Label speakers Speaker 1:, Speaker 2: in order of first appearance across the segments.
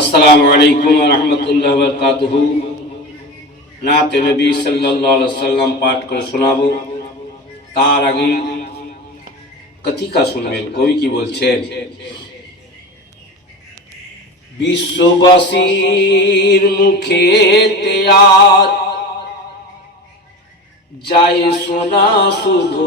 Speaker 1: আসসালামু আলাইকুম রহমতুল্লাহ বরকাতহ। নাতে নবী আলাইহি সাল্লাম পাঠ করে শোনাবো। তার আগে কথিকা শুনবেন, কবি কি বলছেন? বিশ্ববাসীর মুখে আজ যায় শোনা শুধু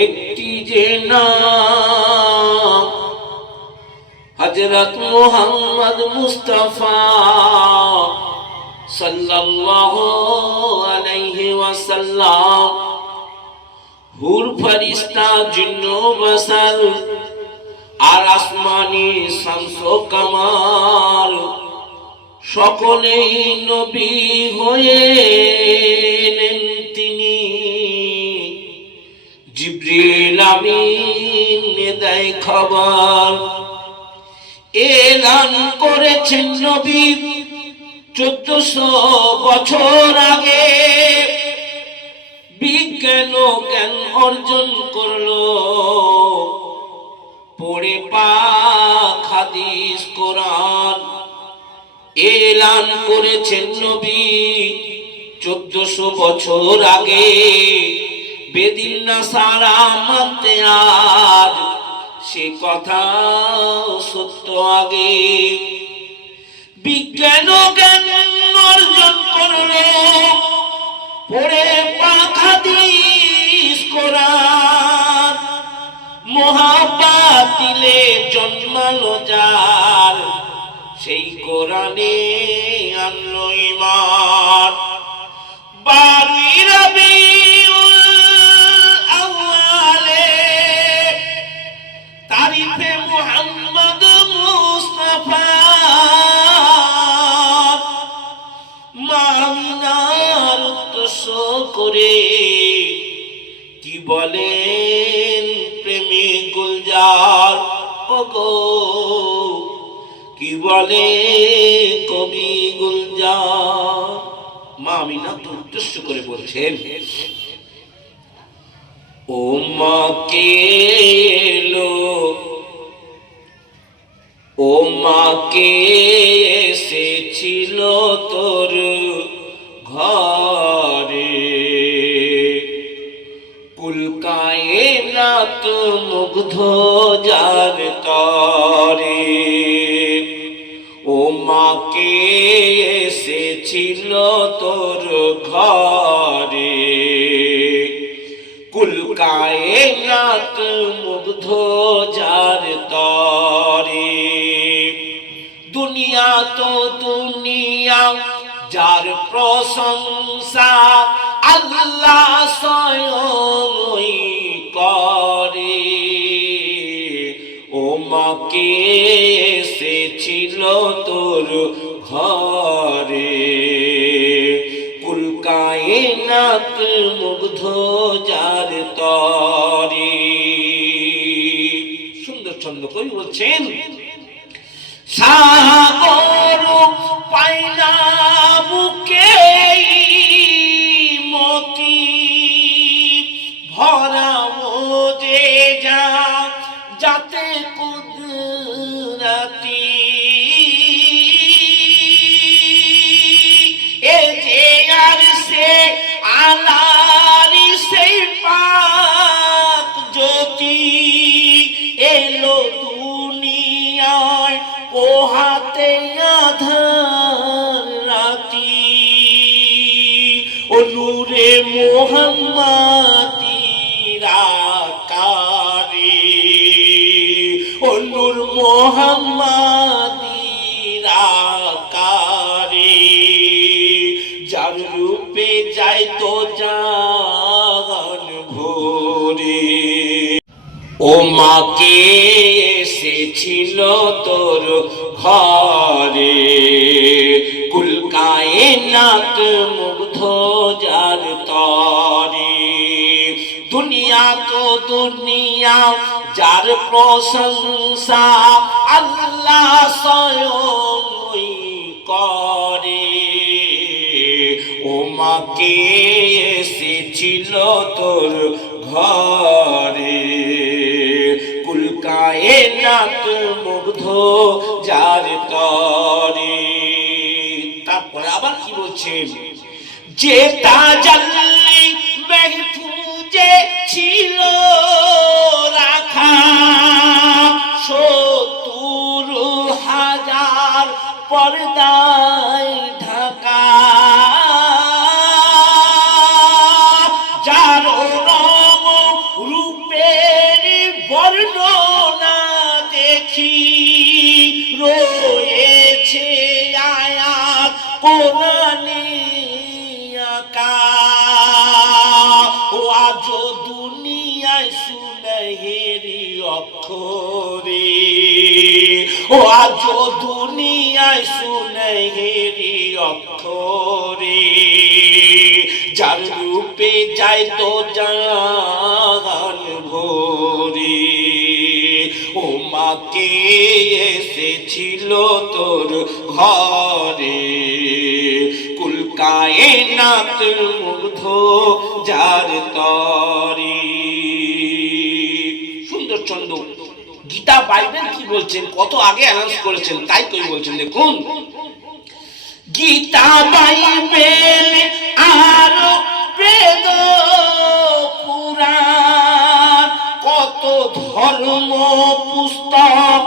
Speaker 1: একটি যে নাম হজরত মোহাম্মদ মুস্তফা বসর আর আসমানি শামস কামাল, সকলেই নবী হয়ে তিনি। জিব্রিল আমিন দেয় খবর। এলান করেছেন নবী চোদ্দশো বছর আগে। বিজ্ঞান জ্ঞান অর্জন করল। পড়ে পাক হাদিস, কোরআন। এলান করেছেন নবী চোদ্দশো বছর আগে। বেদিন না সারা মানতে আর সে কথা সত্য আগে। বিজ্ঞান জ্ঞান অর্জন পাখা দিস দিলে জন্মালো যার, সেই কোরআনে আনলো ইমান বারুই রবিউল কি বলে কবি গুলজার? মামিনা তো উদ্দেশ্য করে বলছেন ও মা কে এলো ও মা কে এসেছিল তোর ঘরে। না তো মুগ্ধ যার তরে। ও মা কে এসেছিল তোর ঘরে। কুল কায়নাত মুগ্ধ যার তরে। দুনিয়া তো দুনিয়া, যার প্রশংসা আল্লাহ স্বয়ং ও মাকে এসেছিল তোর ঘরে। কুল কায়নাত মুগ্ধ যার তরে। সুন্দর ছন্দ কবি বলছেন, সাগর পাইনা বুকে মতি ভরা যে যা যাতে মোহাম্মদি রাকারি ও নূর মোহাম্মদি রাকারি যার রূপে যায় তো জান ভোরে ও মাকে এসেছিল তোর ঘরে। কুলকায়ে নাত মুগ্ধ যার তরে দুনিয়া তো দুনিয়া, যার প্রশংসা আল্লাহ স্বয়ং করে। ও মাকে এসেছিল তোর ঘরে। কুলকায়ে নাত মুগ্ধ যার তরে। আবার কি বলছেন যে তাজাল্লি মেহফুজে ছিল। সুনহেরি অক্ষরে। যার রূপে যায় তো জান ভোরে। ও মাকে এসেছিল তোর ঘরে? কুলকায়ে নাত মুগ্ধ যার তরি। সুন্দর ছন্দ। গীতা বাইবেল কি বলছেন? কত আগে অ্যানাউন্স করেছেন, তাই তুই বলছেন। দেখুন গীতা বাইবেল আর বেদ পুরাণ। কত ধর্ম পুস্তক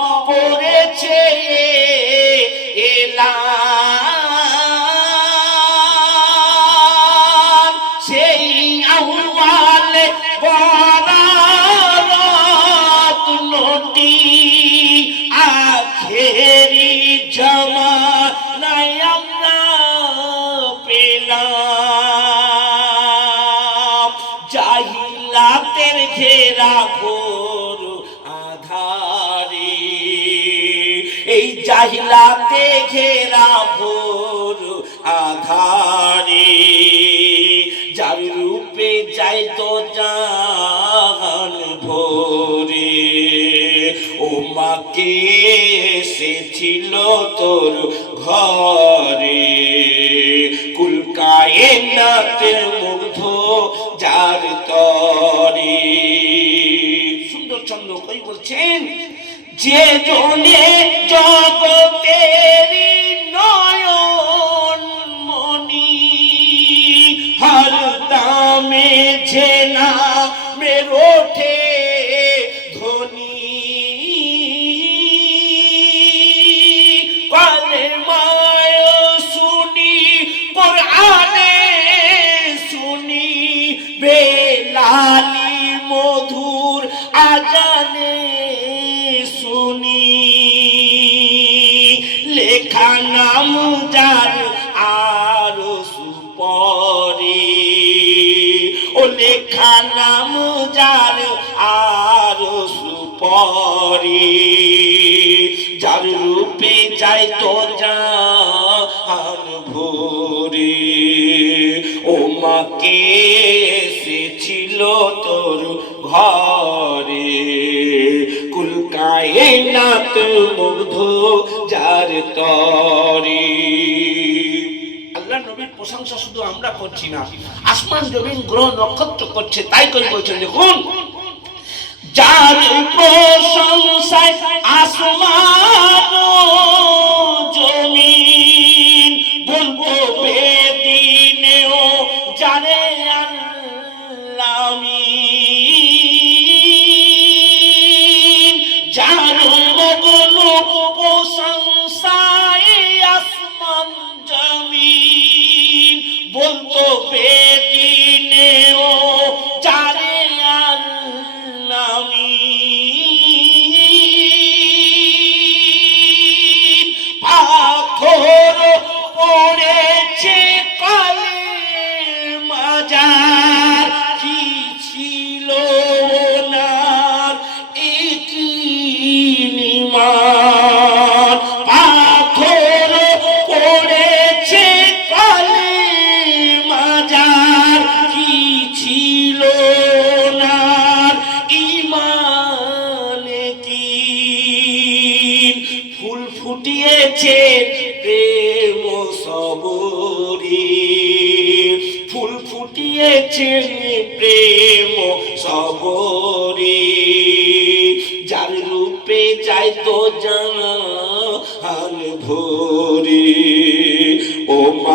Speaker 1: জাহিলাতের ঘেরা ঘোর আধারে। এই জাহিলাতে ঘেরা ভোর আধারে। যার রূপে যাই তো জান ভোরে। ও মাকে, সে ছিল তোর ঘরে। কুলকায়ে নাতের মুগ্ধ যার তরে। সুন্দর চন্দ্র কই বলছেন যে জনে জগতের সুপরে যার রূপে যাই তো জান ভোরে। ও মাকে এসেছিল তোর ঘরে? কুলকায়ে নাত মুগ্ধ যার তরে? আল্লাহ নবীর প্রশংসা শুধু আমরা করছি না, আসমান, জমিন, গ্রহ, নক্ষত্র করছে, তাই করে বলছেন, দেখুন। যার প্রশংসায় আসমান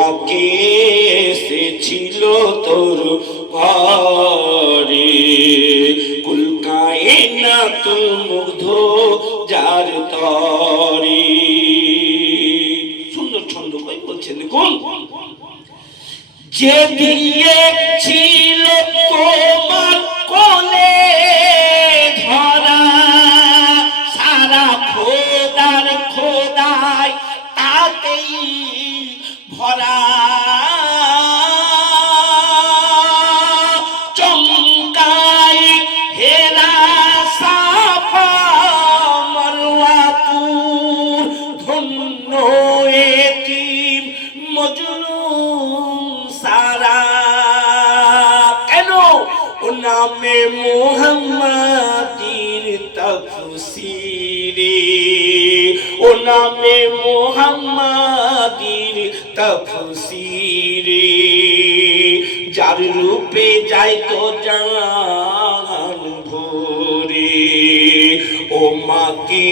Speaker 1: তো জান ভোরে ও মা মাকে এসেছিল তোর ঘরে। কুলকায়ে না তুল মুগ্ধ যার তরি। সুন্দর ছন্দ, কই বলছেন কোন যে দিয়েছিল তোমার কোলে ধরা, সারা খোদার খোদায় তাতেই ভরা। চমকাই হেরা সাফা মরওয়াতুর ধন্য এতিম মজনুম সারা। কেন? ও নামে মোহাম্মদির তফসিরে। ও নামে মোহাম্মদির তফসিরে যার রূপে যাই তো জান ভোরে। ও মাকে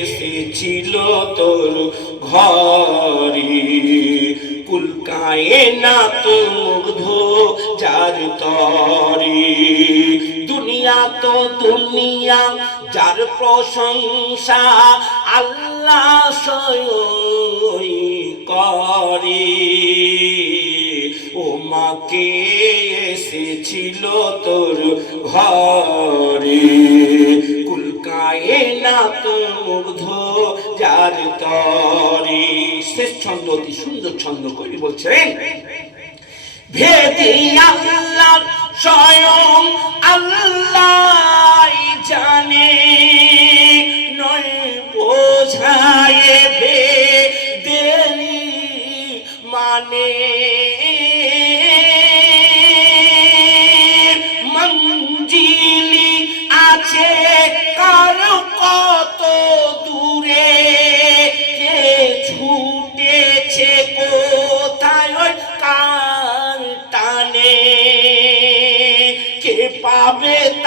Speaker 1: এসেছিল তোর ঘরে। দুনিয়া তো দুনিয়া, যার প্রশংসা আল্লাহ করে। ও মাকে এসেছিল তোর ঘরে। কুলকায়ে না তো মুগ্ধ যার তরে। শেষ ছন্দ, অতি সুন্দর ছন্দ কবি বলছেন, ভেদি আল্লাহ স্বয়ং আল্লাহ জানে নয় বোঝায় ভে দেরি মানে।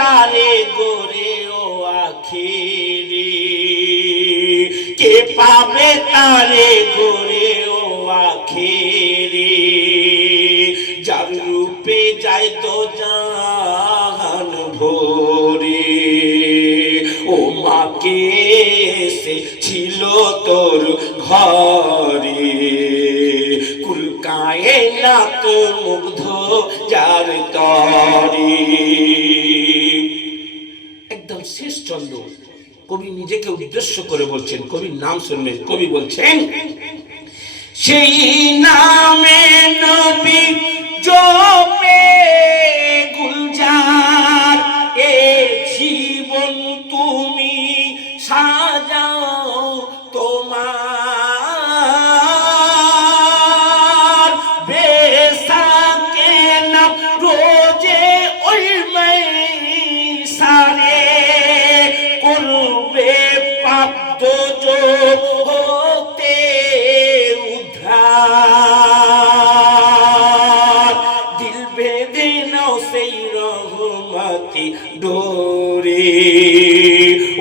Speaker 1: পাবে তারে গোরে ও আখিরি। কে পাবে তারে গোরে ও আখিরি? যার রূপে যায় তো জাহান ভোরে। ও মাকে ছিল তোর ঘরে? কুলকায়ে না তো মুগ্ধ যার তরে। চন্দ্র কবি নিজেকে উদ্দেশ্য করে বলছেন, কবির নাম শুনবেন, কবি বলছেন, সেই নামে নবী জপে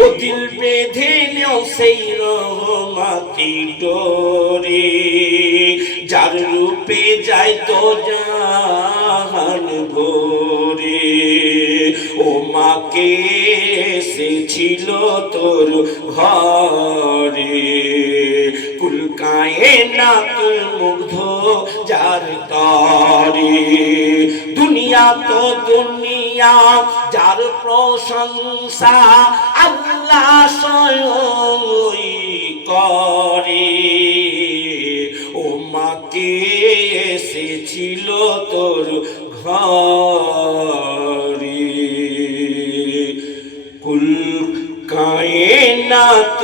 Speaker 1: ও দিল বেঁধে নেও সেই রহমতি ডোরে। যার রূপে যায় তো জাহান ভোরে। ও মাকে এসেছিল তোর ঘরে। কুলকায়ে না তোর মুগ্ধ যার তরে। দুনিয়া তো দুনিয়া যার প্রশংসা আল্লাহ স্বয়ং করে। ও মাকে এসেছিল তোর ঘরে। কুল কায়নাত